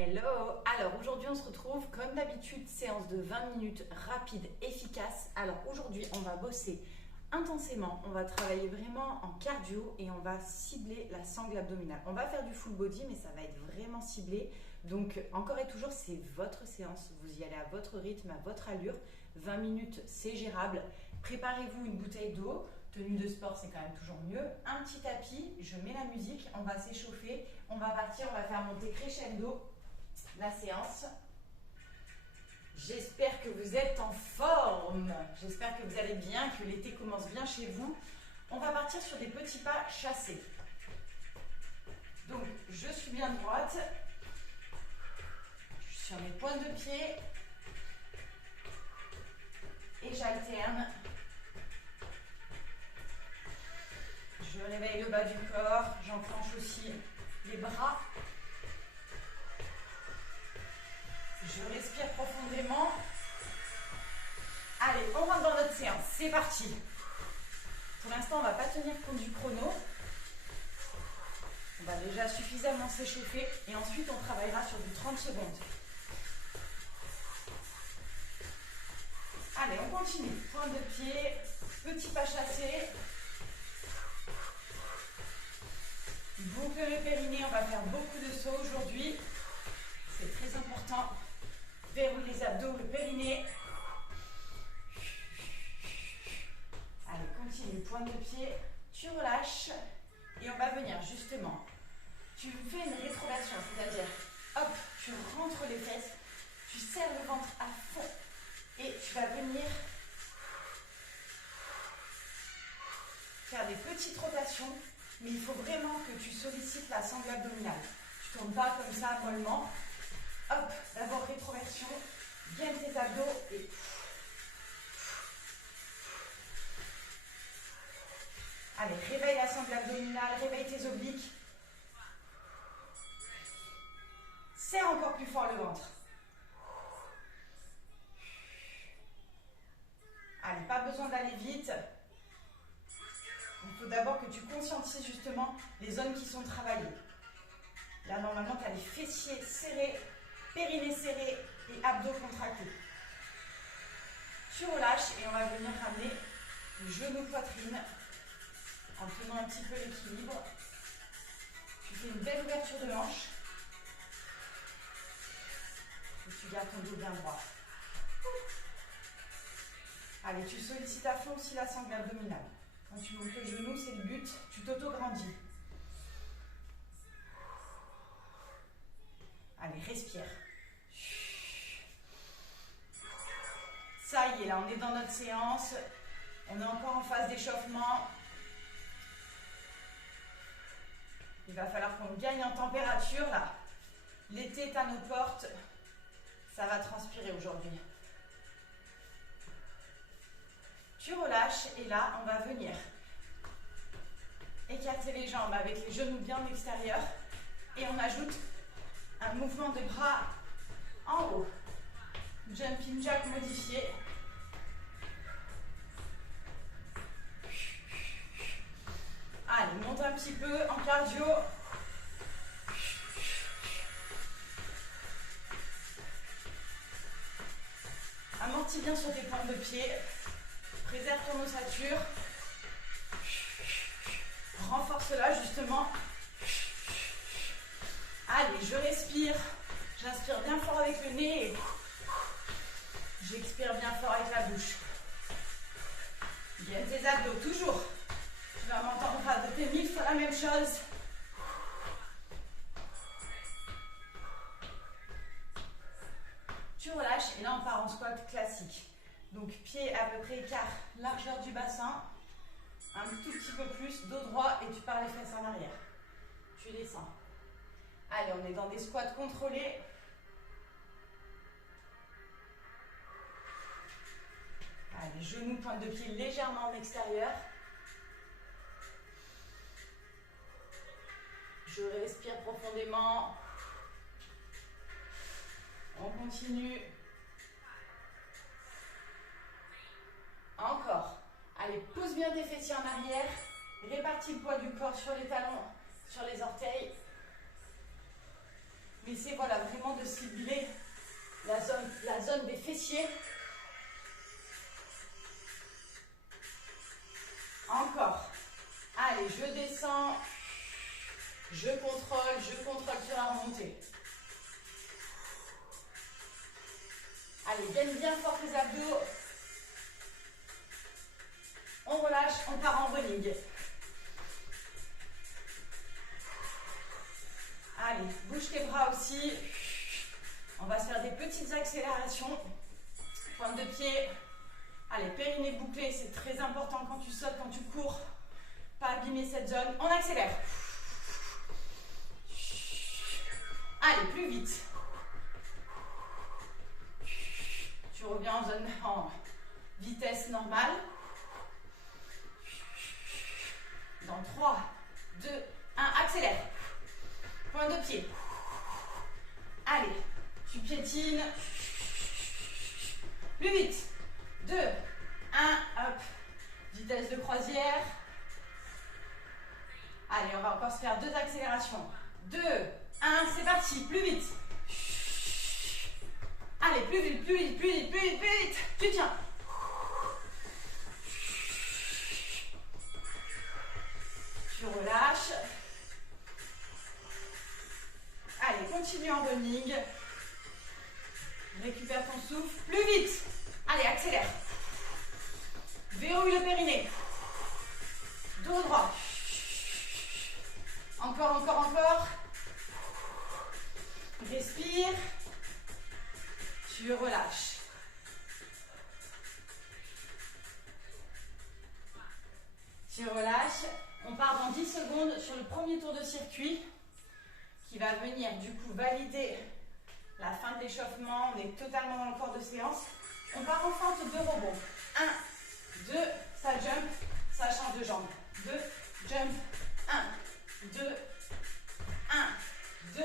Hello! Alors aujourd'hui on se retrouve comme d'habitude, séance de 20 minutes rapide, efficace. Alors aujourd'hui on va bosser intensément, on va travailler vraiment en cardio et on va cibler la sangle abdominale. On va faire du full body mais ça va être vraiment ciblé. Donc encore et toujours c'est votre séance, vous y allez à votre rythme, à votre allure. 20 minutes c'est gérable. Préparez-vous une bouteille d'eau. Tenue de sport, c'est quand même toujours mieux. Un petit tapis, je mets la musique, on va s'échauffer, on va partir, on va faire monter crescendo la séance. J'espère que vous êtes en forme, j'espère que vous allez bien, que l'été commence bien chez vous. On va partir sur des petits pas chassés. Donc, je suis bien droite, je suis sur mes pointes de pied et j'alterne. Je réveille le bas du corps, j'enclenche aussi les bras. Je respire profondément. Allez, on rentre dans notre séance, c'est parti. Pour l'instant, on ne va pas tenir compte du chrono. On va déjà suffisamment s'échauffer et ensuite on travaillera sur du 30 secondes. Allez, on continue. Pointe de pied, petit pas chassé. Boucle le périnée, on va faire beaucoup de sauts aujourd'hui. C'est très important. Verrouille les abdos, le périnée. Allez, continue, pointe de pied, tu relâches et on va venir justement. Tu fais une rétroversion, c'est-à-dire, hop, tu rentres les fesses, tu serres le ventre à fond et tu vas venir faire des petites rotations, mais il faut vraiment que tu sollicites la sangle abdominale. Tu ne tournes pas comme ça mollement. Hop, d'abord rétroversion, gaine tes abdos et allez, réveille la sangle abdominale, réveille tes obliques. Serre encore plus fort le ventre. Allez, pas besoin d'aller vite. Il faut d'abord que tu conscientises justement les zones qui sont travaillées. Là, normalement, tu as les fessiers serrés, périnée serré et abdos contractés. Tu relâches et on va venir ramener le genou poitrine en tenant un petit peu l'équilibre. Tu fais une belle ouverture de hanche et tu gardes ton dos bien droit. Allez, tu sollicites à fond aussi la sangle abdominale. Quand tu montes le genou, c'est le but, tu t'auto-grandis. Allez, respire. Ça y est, là, on est dans notre séance. On est encore en phase d'échauffement. Il va falloir qu'on gagne en température, là. L'été est à nos portes. Ça va transpirer aujourd'hui. Tu relâches et là, on va venir écarter les jambes avec les genoux bien extérieurs. Et on ajoute un mouvement de bras en haut. Jumping jack modifié. Allez, monte un petit peu en cardio. Amortis bien sur tes pointes de pied. Préserve ton ossature. Renforce-la justement. Allez, je respire. J'inspire bien fort avec le nez et j'expire bien fort avec la bouche. Gaine tes abdos, toujours. Tu vas m'entendre répéter 1000 fois la même chose. Tu relâches et là on part en squat classique. Donc pied à peu près quart largeur du bassin. Un tout petit peu plus, dos droit et tu pars les fesses en arrière. Tu descends. Allez, on est dans des squats contrôlés. Allez, genoux, pointe de pied légèrement en extérieur. Je respire profondément. On continue. Encore. Allez, pousse bien tes fessiers en arrière. Répartis le poids du corps sur les talons, sur les orteils. Mais c'est voilà, vraiment vraiment de cibler la zone des fessiers. Encore. Allez, je descends. Je contrôle sur la remontée. Allez, gagne bien fort les abdos. On relâche, on part en running. Allez, bouge tes bras aussi. On va se faire des petites accélérations. Pointe de pied. Allez, périnée bouclé, c'est très important quand tu sautes, quand tu cours. Pas abîmer cette zone. On accélère. Allez, plus vite. Tu reviens en vitesse normale. Dans 3, 2, 1, accélère. Point de pied. Allez, tu piétines. Plus vite. 2, 1, hop. Vitesse de croisière. Allez, on va encore se faire 2 accélérations. 2, 1, c'est parti. Plus vite. Allez, plus vite, plus vite, plus vite, plus vite, plus vite. Tu tiens. Tu relâches. Allez, continue en running. Récupère ton souffle. Plus vite. Allez, accélère. Verrouille le périnée. Dos droit. Encore, encore, encore. Respire. Tu relâches. Tu relâches. On part dans 10 secondes sur le premier tour de circuit qui va venir du coup valider la fin de l'échauffement. On est totalement dans le corps de séance. On part en fente de rebond. 1, 2, ça jump, ça change de jambe. 2, jump, 1, 2, 1, 2,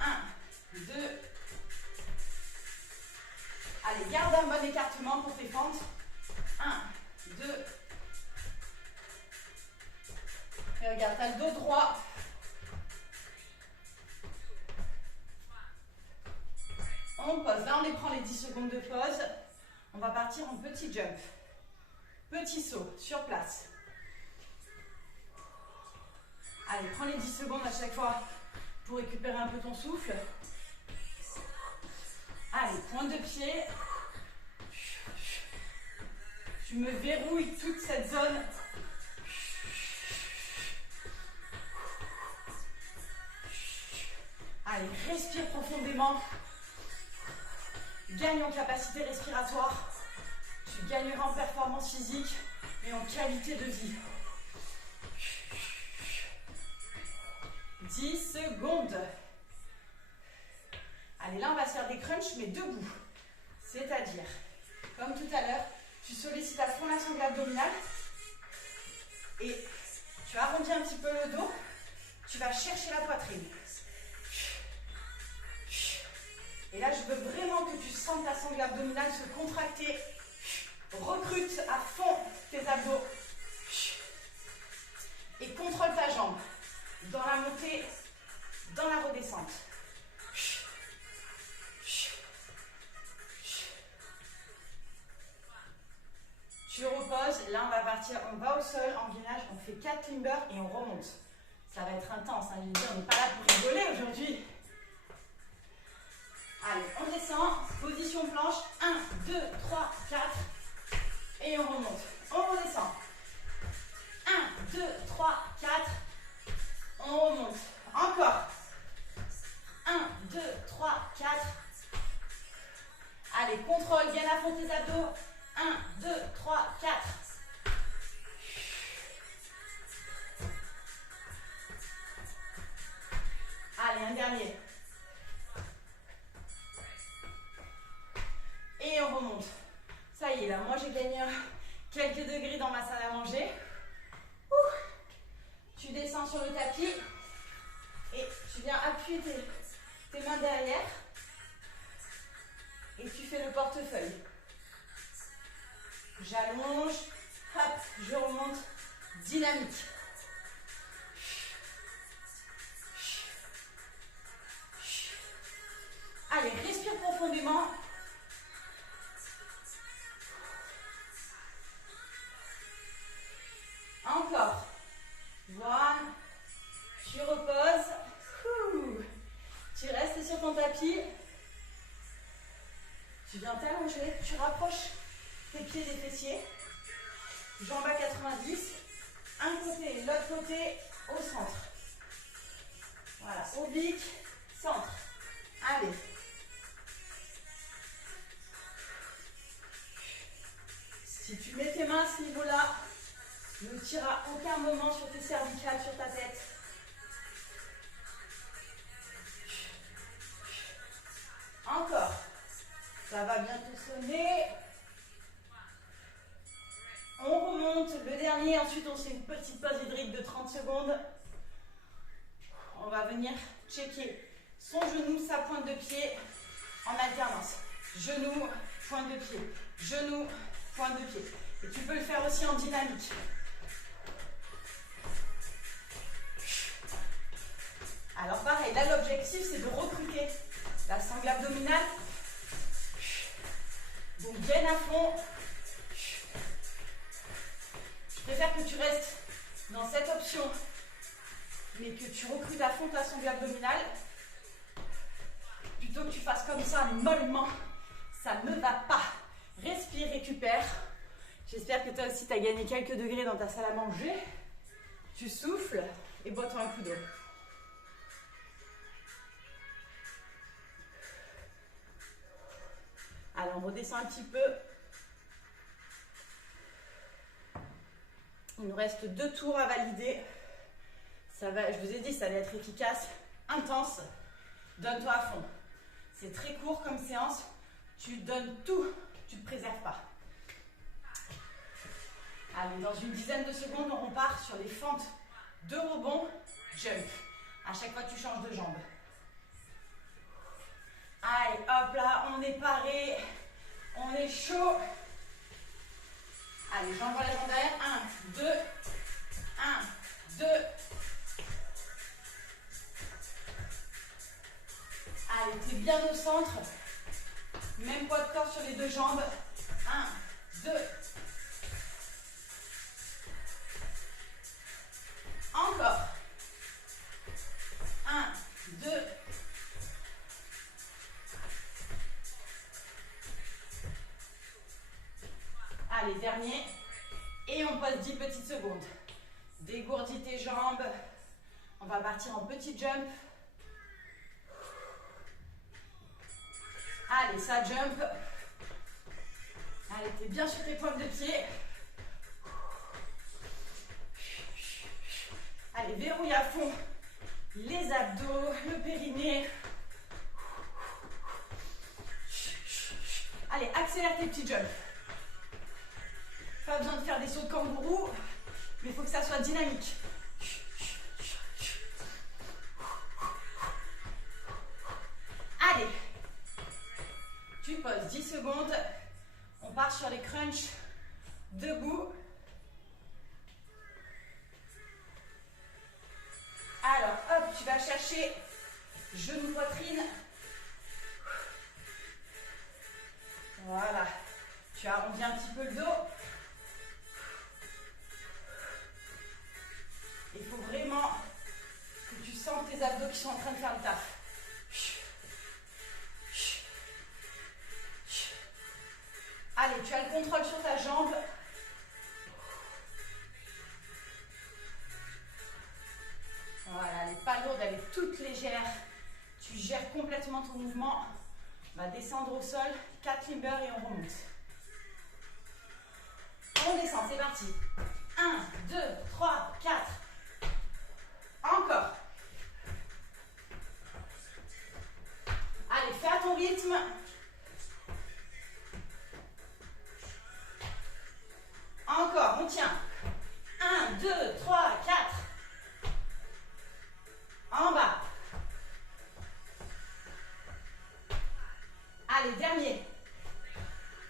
1, 2. Allez, garde un bon écartement pour tes fentes. 1, 2. Et regarde, tu as le dos droit. On pose. Là, on les prend les 10 secondes de pause. On va partir en petit jump. Petit saut sur place. Allez, prends les 10 secondes à chaque fois pour récupérer un peu ton souffle. Allez, pointe de pied. Tu me verrouilles toute cette zone. Allez, respire profondément. Gagne en capacité respiratoire. Tu gagneras en performance physique et en qualité de vie. 10 secondes. Allez, là, on va se faire des crunchs, mais debout. C'est-à-dire, comme tout à l'heure, tu sollicites à fond la sangle abdominale et tu arrondis un petit peu le dos. Tu vas chercher la poitrine. Et là, je veux vraiment que tu sentes ta sangle abdominale se contracter. Recrute à fond tes abdos. Et contrôle ta jambe. Dans la montée, dans la redescente. Tu reposes. Là, on va partir. On va au sol en gainage. On fait 4 limbers et on remonte. Ça va être intense. Hein, on n'est pas là pour rigoler aujourd'hui. Allez, on descend, position planche, 1, 2, 3, 4, et on remonte. On redescend. 1, 2, 3, 4, on remonte. Encore. 1, 2, 3, 4. Allez, contrôle, bien à fond tes abdos. 1, 2, 3, 4. Allez, un dernier. Et on remonte. Ça y est, là, moi j'ai gagné quelques degrés dans ma salle à manger. Ouh. Tu descends sur le tapis et tu viens appuyer tes mains derrière et tu fais le portefeuille. J'allonge, hop, je remonte, dynamique. tu rapproches tes pieds des fessiers. Jambes à 90. Un côté, l'autre côté, au centre. Voilà, oblique, centre. Allez. Si tu mets tes mains à ce niveau-là, ne tire à aucun moment sur tes cervicales, sur ta tête. Encore. Ça va bientôt sonner. On remonte. Le dernier. Ensuite, on fait une petite pause hydrique de 30 secondes. On va venir checker son genou, sa pointe de pied en alternance. Genou, pointe de pied. Genou, pointe de pied. Et tu peux le faire aussi en dynamique. Alors pareil, là l'objectif c'est de recruter la sangle abdominale. Donc gaine à fond. Je préfère que tu restes dans cette option, mais que tu recrutes à fond ta sangle abdominale, plutôt que tu fasses comme ça mollement. Ça ne va pas. Respire, récupère. J'espère que toi aussi tu as gagné quelques degrés dans ta salle à manger. Tu souffles et bois-toi un coup d'eau. Allez, on redescend un petit peu. Il nous reste 2 tours à valider. Ça va, je vous ai dit, ça allait être efficace, intense. Donne-toi à fond. C'est très court comme séance. Tu donnes tout, tu ne te préserves pas. Allez, dans une dizaine de secondes, on repart sur les fentes de rebond, jump. À chaque fois, tu changes de jambe. Allez, hop là, on est paré, on est chaud. Allez, j'envoie la jambe derrière. 1, 2, 1, 2. Allez, tu es bien au centre. Même poids de corps sur les 2 jambes. 1, 2. Encore. 1, 2. Allez, dernier. Et on pose 10 petites secondes. Dégourdis tes jambes. On va partir en petit jump. Allez, ça jump. Allez, t'es bien sur tes pointes de pied. Allez, verrouille à fond les abdos, le périnée. Allez, accélère tes petits jumps. Pas besoin de faire des sauts de kangourou, mais il faut que ça soit dynamique. Allez, tu poses 10 secondes. On part sur les crunchs debout. Alors, hop, tu vas chercher genou, poitrine. Voilà. Tu arrondis un petit peu le dos. Il faut vraiment que tu sentes tes abdos qui sont en train de faire le taf. Allez, tu as le contrôle sur ta jambe. Voilà, elle n'est pas lourde, elle est toute légère. Tu gères complètement ton mouvement. On va descendre au sol, 4 limber et on remonte. On descend, c'est parti. 1, 2, 3, 4. Encore. Allez, fais à ton rythme. Encore, on tient. 1, 2, 3, 4. En bas. Allez, dernier.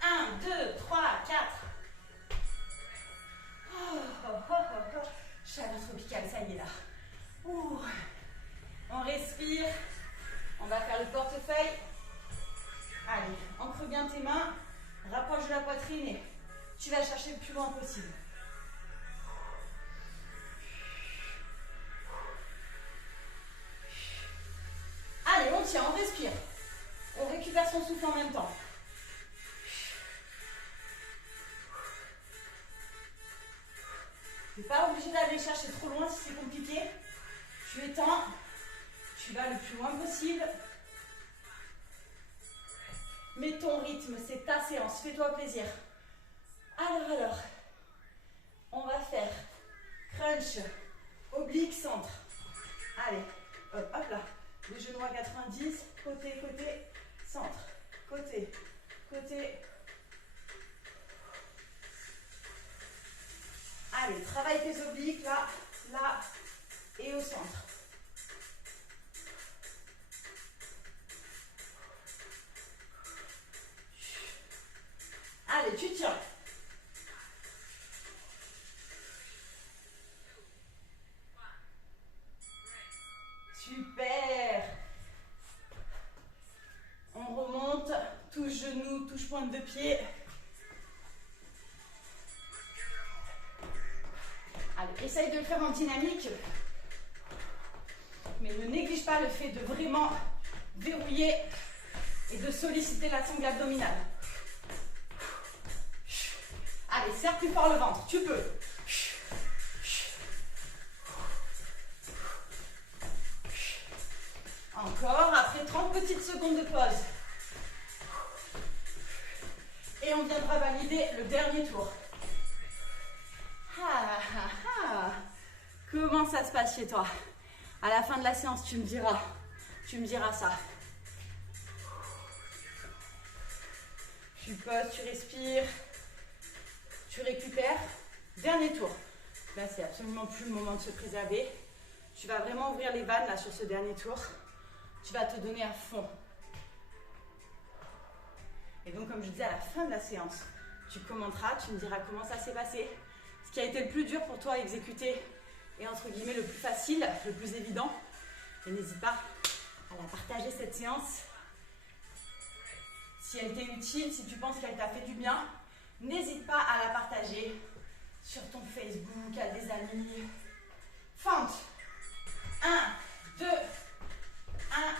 1, 2, 3, 4. Chaleur tropicale, ça y est là. Ouh. On respire. On va faire le portefeuille. Allez, ancre bien tes mains. Rapproche de la poitrine et tu vas chercher le plus loin possible. Allez, on tient, on respire. On récupère son souffle en même temps. Tu n'es pas obligé d'aller chercher trop loin si c'est compliqué. Tu étends, tu vas le plus loin possible. Mets ton rythme, c'est ta séance, fais-toi plaisir. Alors, on va faire crunch, oblique, centre. Allez, hop là. Les genoux à 90, côté, côté, centre. Côté, côté. Allez, travaille tes obliques, là, là et au centre. Allez, tu tiens. Super. On remonte, touche genou, touche pointe de pied. Allez, essaye de le faire en dynamique. Mais ne néglige pas le fait de vraiment verrouiller et de solliciter la sangle abdominale. Allez, serre plus fort le ventre, tu peux. Encore, après 30 petites secondes de pause. Et on viendra valider le dernier tour. Comment ça se passe chez toi? À la fin de la séance, tu me diras ça. Tu poses, tu respires, tu récupères. Dernier tour. Là, c'est absolument plus le moment de se préserver. Tu vas vraiment ouvrir les vannes là sur ce dernier tour. Tu vas te donner à fond. Et donc, comme je disais, à la fin de la séance, tu commenteras, tu me diras comment ça s'est passé, ce qui a été le plus dur pour toi à exécuter et entre guillemets le plus facile, le plus évident. Et n'hésite pas à la partager cette séance. Si elle t'est utile, si tu penses qu'elle t'a fait du bien, n'hésite pas à la partager sur ton Facebook, à des amis. Fente. 1, 2, 1,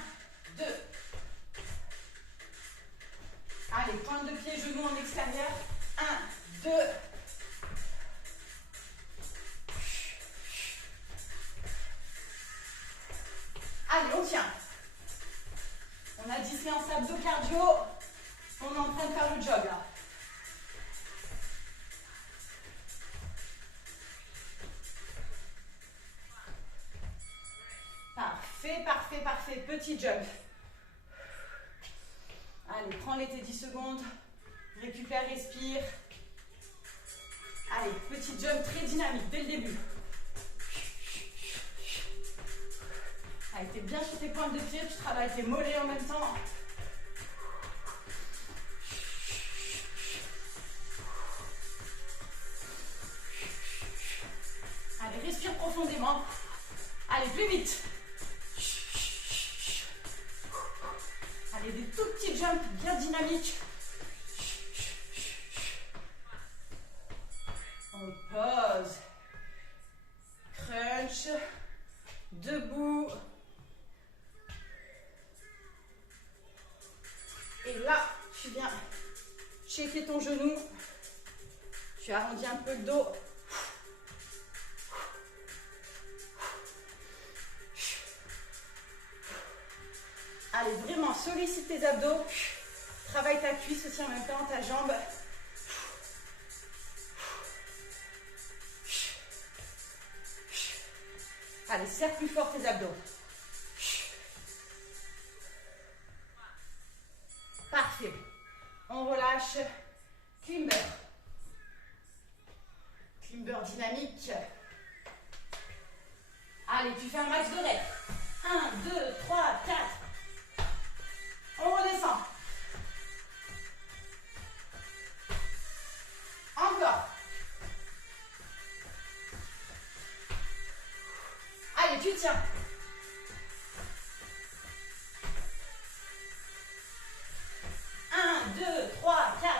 2. Allez, pointe de pied, genou en extérieur. 1, 2. Allez, on tient. On a 10 séances abdos cardio. On est en train de faire le jog là. Parfait, parfait, parfait. Petit jump. Allez, prends-les tes 10 secondes. Récupère, respire. Allez, petit jump très dynamique dès le début. Allez, t'es bien sur tes pointes de pied, tu travailles tes mollets en même temps. Allez, respire profondément. Allez, plus vite. Allez, des tout petits jumps bien dynamiques. On pose. Crunch. Debout. Et là, tu viens checker ton genou. Tu arrondis un peu le dos. Allez, vraiment, sollicite tes abdos. Travaille ta cuisse aussi en même temps, ta jambe. Allez, serre plus fort tes abdos. Parfait. On relâche. Climber. Climber dynamique. Allez, tu fais un max de reps. 1, 2, 3, 4. On redescend. Encore. Allez, tu tiens. Un, 2, 3, 4.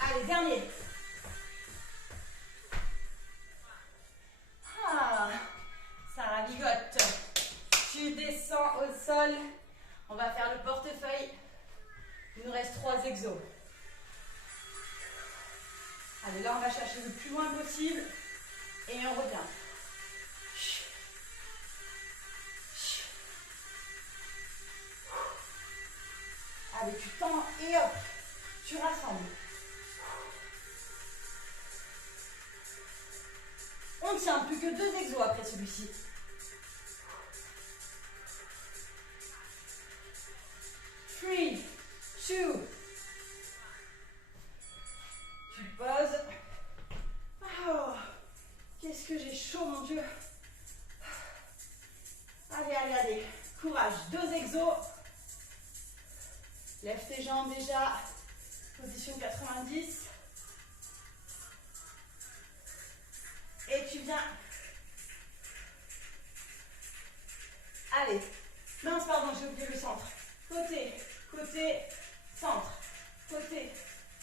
Allez, dernier. Ah, ça ravigote. Tu descends au sol. On va faire le portefeuille. Il nous reste 3 exos. Allez, là, on va chercher le plus loin possible. Et on revient. Allez, tu tends et hop, tu rassembles. On tient plus que 2 exos après celui-ci. 3, 2. Tu poses. Oh, qu'est-ce que j'ai chaud, mon Dieu. Allez, allez, allez. Courage. 2 exos. Lève tes jambes déjà. Position 90. Et tu viens. Allez. Mince, pardon, j'ai oublié le centre. Côté, côté, centre. Côté,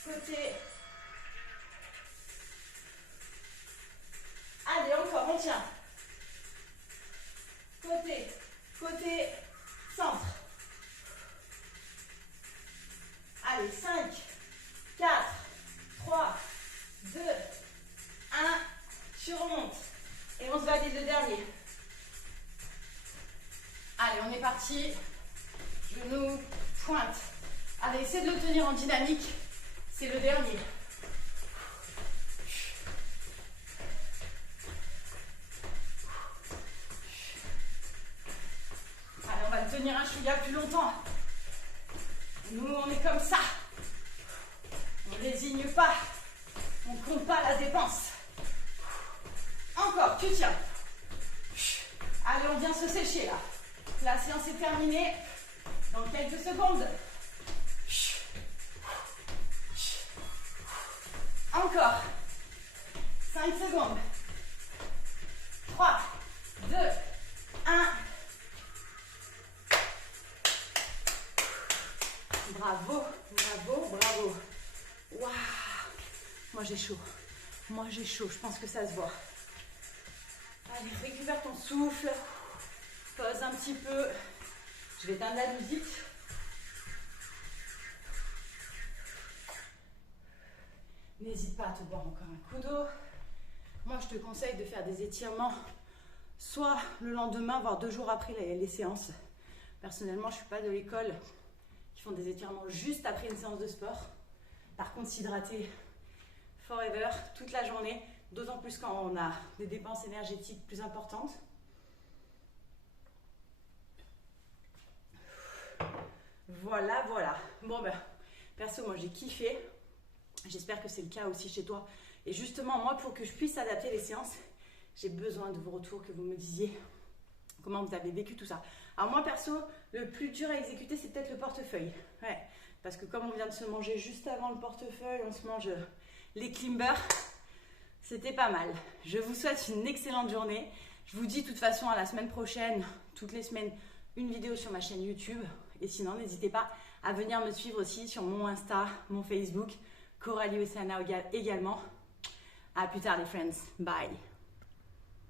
côté. Allez, encore, on tient. Côté, côté, centre. Allez, 5, 4, 3, 2, 1. Tu remontes. Et on se valide le dernier. Allez, on est parti. Genou, pointe. Allez, essaie de le tenir en dynamique. C'est le dernier. Allez, on va le tenir un chouïa plus longtemps. Nous, on est comme ça. On ne désigne pas. On ne compte pas la dépense. Encore, tu tiens. Allez, on vient se sécher là. La séance est terminée dans quelques secondes. Encore. 5 secondes. 3, 2, 1. Bravo, bravo, bravo. Waouh. Moi j'ai chaud. Moi j'ai chaud, je pense que ça se voit. Allez, récupère ton souffle. Pose un petit peu. Je vais éteindre la musique. N'hésite pas à te boire encore un coup d'eau. Moi, je te conseille de faire des étirements soit le lendemain, voire 2 jours après les séances. Personnellement, je ne suis pas de l'école qui font des étirements juste après une séance de sport. Par contre, s'hydrater forever, toute la journée, d'autant plus quand on a des dépenses énergétiques plus importantes. Voilà, voilà. Bon, ben, perso, moi, j'ai kiffé. J'espère que c'est le cas aussi chez toi. Et justement, moi, pour que je puisse adapter les séances, j'ai besoin de vos retours, que vous me disiez comment vous avez vécu tout ça. Alors moi, perso, le plus dur à exécuter, c'est peut-être le portefeuille. Ouais, parce que comme on vient de se manger juste avant le portefeuille, on se mange les climbers. C'était pas mal. Je vous souhaite une excellente journée. Je vous dis de toute façon à la semaine prochaine, toutes les semaines, une vidéo sur ma chaîne YouTube. Et sinon, n'hésitez pas à venir me suivre aussi sur mon Insta, mon Facebook, Coralie Oceana également. À plus tard les friends. Bye.